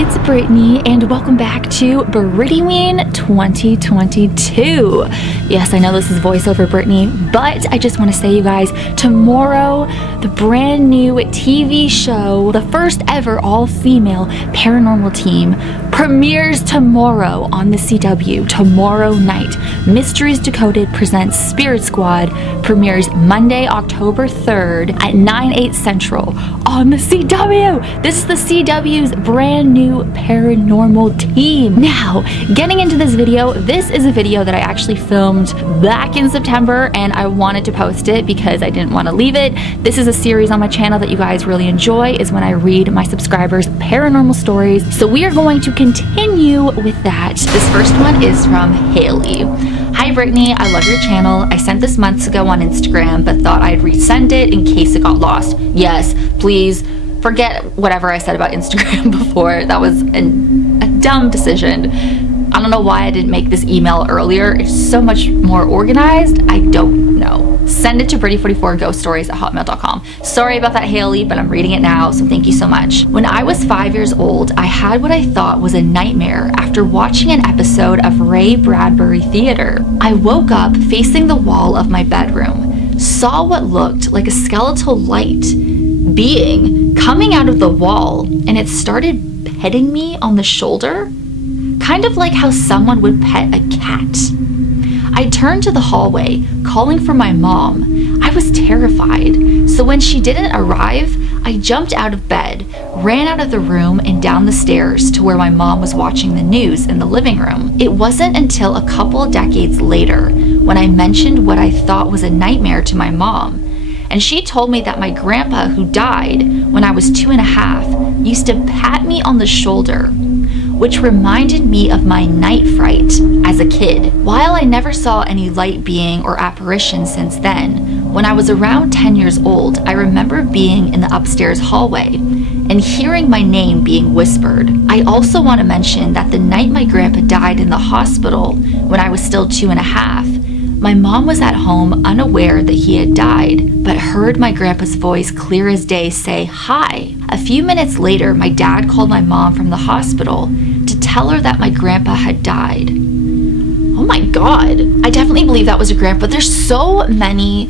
it's Brittany and welcome back to Brittyween 2022. Yes, I know this is voiceover Brittany, but I just want to say, you guys, tomorrow the brand new TV show, the first ever all-female paranormal team, premieres tomorrow on the CW, tomorrow night. Mysteries Decoded presents Spirit Squad premieres Monday, October 3rd at 9/8 Central on the CW. This is the CW's brand new paranormal team. Now, getting into this video, this is a video that I actually filmed back in September and I wanted to post it because I didn't want to leave it. This is a series on my channel that you guys really enjoy, is when I read my subscribers' paranormal stories. So we are going to continue with that. This first one is from Haley. Hi Brittany, I love your channel. I sent this months ago on Instagram, but thought I'd resend it in case it got lost. Yes, please forget whatever I said about Instagram before. That was a dumb decision. I don't know why I didn't make this email earlier. It's so much more organized. I don't know. Send it to Britty44ghoststories@hotmail.com. Sorry about that, Haley, but I'm reading it now, so thank you so much. When I was 5 years old, I had what I thought was a nightmare after watching an episode of Ray Bradbury Theater. I woke up facing the wall of my bedroom, saw what looked like a skeletal light being coming out of the wall, and it started petting me on the shoulder, kind of like how someone would pet a cat. I turned to the hallway, calling for my mom. I was terrified, so when she didn't arrive, I jumped out of bed, ran out of the room and down the stairs to where my mom was watching the news in the living room. It wasn't until a couple decades later when I mentioned what I thought was a nightmare to my mom, and she told me that my grandpa, who died when I was 2.5, used to pat me on the shoulder, which reminded me of my night fright as a kid. While I never saw any light being or apparition since then, when I was around 10 years old, I remember being in the upstairs hallway and hearing my name being whispered. I also want to mention that the night my grandpa died in the hospital when I was still 2.5, my mom was at home unaware that he had died, but heard my grandpa's voice clear as day say, "Hi." A few minutes later, my dad called my mom from the hospital to tell her that my grandpa had died. Oh my God. I definitely believe that was your grandpa. There's so many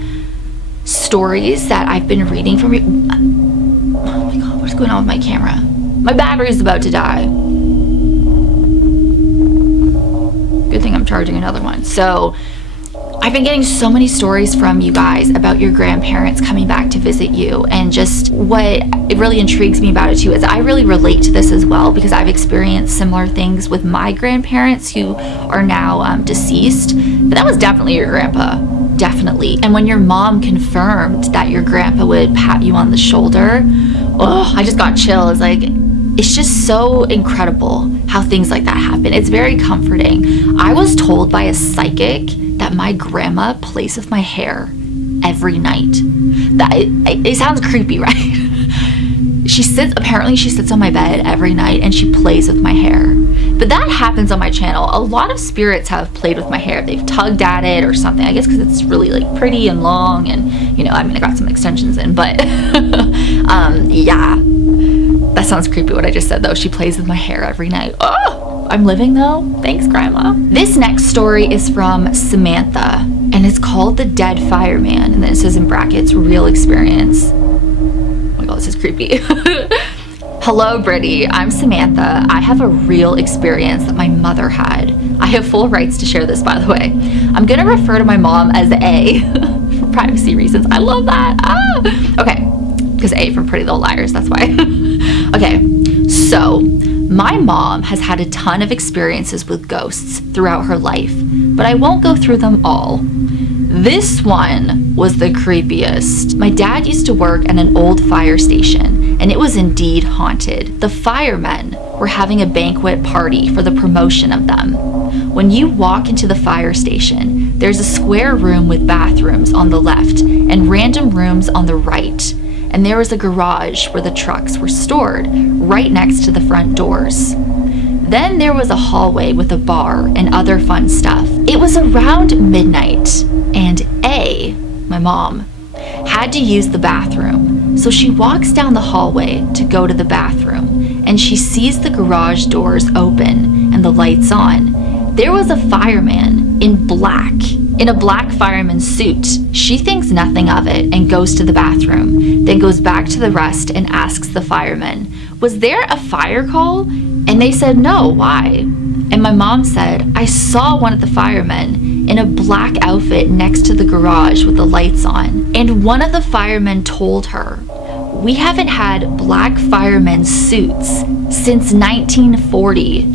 stories that I've been reading from you. Oh my God, what's going on with my camera? My battery's about to die. Good thing I'm charging another one. So I've been getting so many stories from you guys about your grandparents coming back to visit you, and just what it really intrigues me about it too is I really relate to this as well, because I've experienced similar things with my grandparents who are now deceased. But that was definitely your grandpa, definitely. And when your mom confirmed that your grandpa would pat you on the shoulder, oh, I just got chills. Like, it's just so incredible how things like that happen. It's very comforting. I was told by a psychic that my grandma plays with my hair every night. That it sounds creepy, right? Apparently she sits on my bed every night and she plays with my hair. But that happens on my channel. A lot of spirits have played with my hair. They've tugged at it or something. I guess because it's really like pretty and long, and you know, I mean, I got some extensions in, but yeah. That sounds creepy what I just said though. She plays with my hair every night. Oh! I'm living though. Thanks, Grandma. This next story is from Samantha, and it's called The Dead Fireman, and then it says in brackets, real experience. Oh my God, this is creepy. Hello, Brittany. I'm Samantha. I have a real experience that my mother had. I have full rights to share this, by the way. I'm gonna refer to my mom as A for privacy reasons. I love that. Okay, because A for Pretty Little Liars, that's why. Okay, so my mom has had a ton of experiences with ghosts throughout her life, but I won't go through them all. This one was the creepiest. My dad used to work at an old fire station, and it was indeed haunted. The firemen were having a banquet party for the promotion of them. When you walk into the fire station, there's a square room with bathrooms on the left and random rooms on the right. And there was a garage where the trucks were stored, right next to the front doors. Then there was a hallway with a bar and other fun stuff. It was around midnight, and A, my mom, had to use the bathroom. So she walks down the hallway to go to the bathroom, and she sees the garage doors open and the lights on. There was a fireman in a black fireman's suit. She thinks nothing of it and goes to the bathroom, then goes back to the rest and asks the fireman, "Was there a fire call?" And they said, "No, why?" And my mom said, "I saw one of the firemen in a black outfit next to the garage with the lights on." And one of the firemen told her, "We haven't had black firemen's suits since 1940.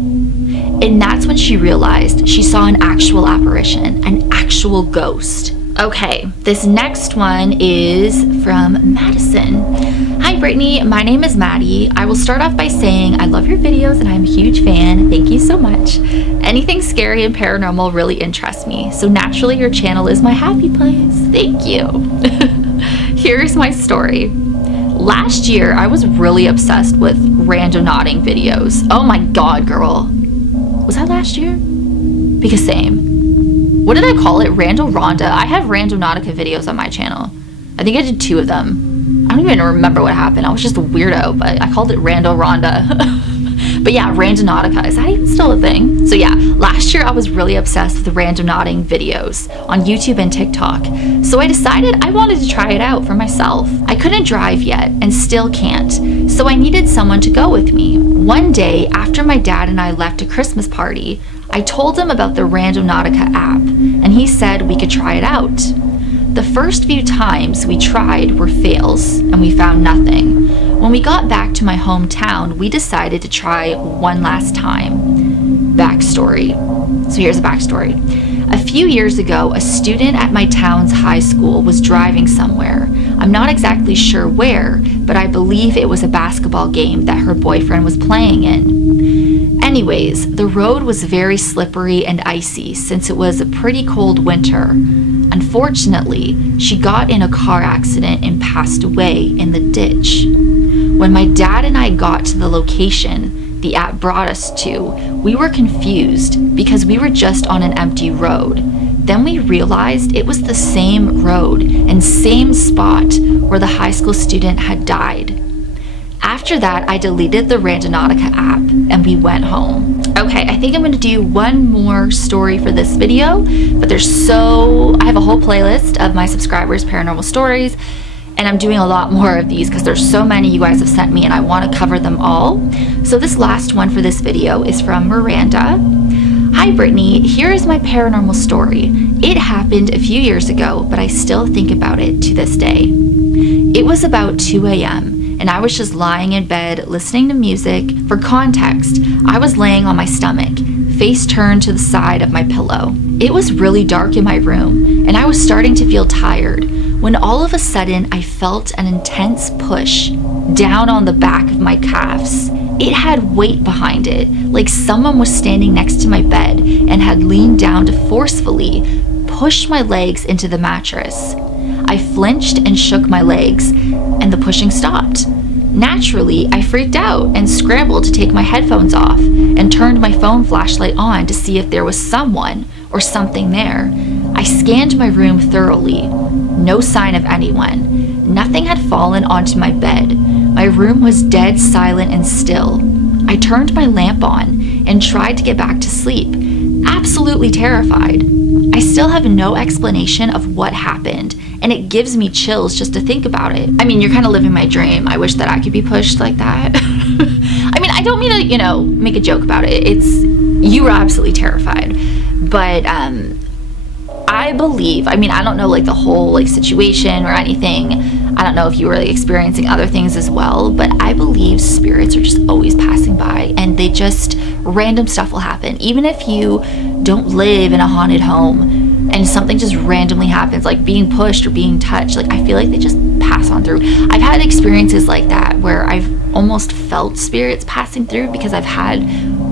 And that's when she realized she saw an actual apparition, an actual ghost. Okay, this next one is from Madison. Hi Brittany, my name is Maddie. I will start off by saying I love your videos and I'm a huge fan. Thank you so much. Anything scary and paranormal really interests me, so naturally your channel is my happy place. Thank you. Here's my story. Last year, I was really obsessed with randonauting videos. Oh my god, girl. Was that last year? Because same. What did I call it? Randonautica. I have Randonautica videos on my channel. I think I did 2 of them. I don't even remember what happened. I was just a weirdo, but I called it Randonautica. But yeah, Randonautica. Is that even still a thing? So yeah, last year I was really obsessed with randonauting videos on YouTube and TikTok. So I decided I wanted to try it out for myself. I couldn't drive yet and still can't, so I needed someone to go with me. One day, after my dad and I left a Christmas party, I told him about the Randonautica app, and he said we could try it out. The first few times we tried were fails, and we found nothing. When we got back to my hometown, we decided to try one last time. Backstory. So here's a backstory. A few years ago, a student at my town's high school was driving somewhere. I'm not exactly sure where, but I believe it was a basketball game that her boyfriend was playing in. Anyways, the road was very slippery and icy since it was a pretty cold winter. Unfortunately, she got in a car accident and passed away in the ditch. When my dad and I got to the location the app brought us to, we were confused because we were just on an empty road. Then we realized it was the same road and same spot where the high school student had died. After that, I deleted the Randonautica app and we went home. Okay, I think I'm gonna do one more story for this video, but I have a whole playlist of my subscribers' paranormal stories, and I'm doing a lot more of these because there's so many you guys have sent me and I wanna cover them all. So this last one for this video is from Miranda. Hi Brittany, here is my paranormal story. It happened a few years ago, but I still think about it to this day. It was about 2 a.m. and I was just lying in bed listening to music. For context, I was laying on my stomach, face turned to the side of my pillow. It was really dark in my room, and I was starting to feel tired, when all of a sudden I felt an intense push down on the back of my calves. It had weight behind it, like someone was standing next to my bed and had leaned down to forcefully push my legs into the mattress. I flinched and shook my legs, and the pushing stopped. Naturally, I freaked out and scrambled to take my headphones off and turned my phone flashlight on to see if there was someone or something there. I scanned my room thoroughly. No sign of anyone. Nothing had fallen onto my bed. My room was dead silent and still. I turned my lamp on and tried to get back to sleep, absolutely terrified. I still have no explanation of what happened, and it gives me chills just to think about it. I mean, you're kind of living my dream. I wish that I could be pushed like that. I mean, I don't mean to, make a joke about it. You were absolutely terrified. But I believe, I don't know the whole situation or anything. I don't know if you were experiencing other things as well, but I believe spirits are just always passing by, and random stuff will happen. Even if you don't live in a haunted home and something just randomly happens, like being pushed or being touched, I feel like they just pass on through. I've had experiences like that where I've almost felt spirits passing through because I've had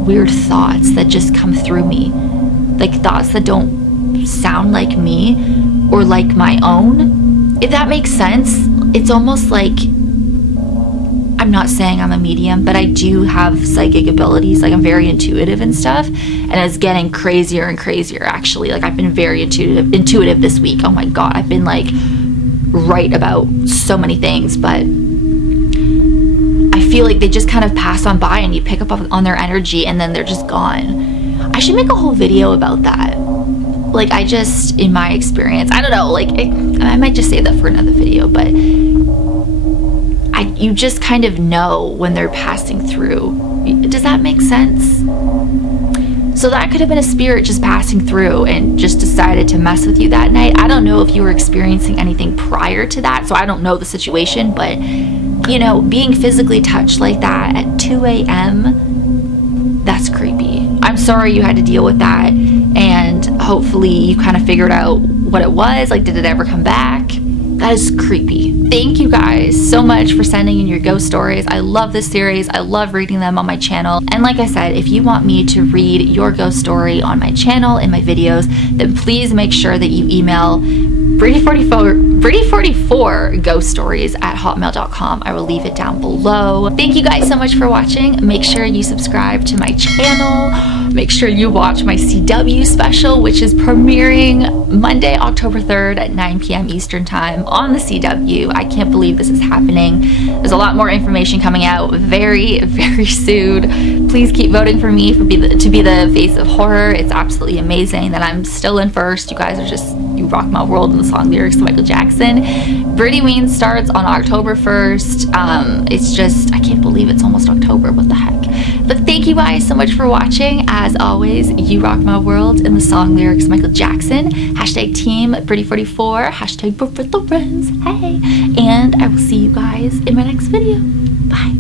weird thoughts that just come through me, thoughts that don't sound like me or like my own, if that makes sense. It's almost like, I'm not saying I'm a medium, but I do have psychic abilities. I'm very intuitive and stuff, and it's getting crazier and crazier actually. I've been very intuitive this week. Oh my god, I've been right about so many things, but I feel like they just kind of pass on by and you pick up on their energy and then they're just gone. I should make a whole video about that. Like, I just, in my experience, I don't know, like, I might just save that for another video, but you just kind of know when they're passing through. Does that make sense? So that could have been a spirit just passing through and just decided to mess with you that night. I don't know if you were experiencing anything prior to that, so I don't know the situation, but, you know, being physically touched like that at 2 a.m., that's creepy. I'm sorry you had to deal with that, and hopefully you kind of figured out what it was. Like, did it ever come back? That is creepy. Thank you guys so much for sending in your ghost stories. I love this series. I love reading them on my channel. And like I said, if you want me to read your ghost story on my channel in my videos, then please make sure that you email Brittany44ghoststories@hotmail.com. I will leave it down below. Thank you guys so much for watching. Make sure you subscribe to my channel. Make sure you watch my CW special, which is premiering Monday, October 3rd at 9 p.m. Eastern time on the CW. I can't believe this is happening. There's a lot more information coming out very, very soon. Please keep voting for me to be the face of horror. It's absolutely amazing that I'm still in first. You guys are just, you rock my world in the song lyrics to Michael Jackson. Brittany starts on October 1st. It's just, I can't believe it's almost October. What the heck? But thank you guys so much for watching. As always, you rock my world in the song lyrics Michael Jackson. Hashtag team Brittany44. Hashtag for the friends. Hey. And I will see you guys in my next video. Bye.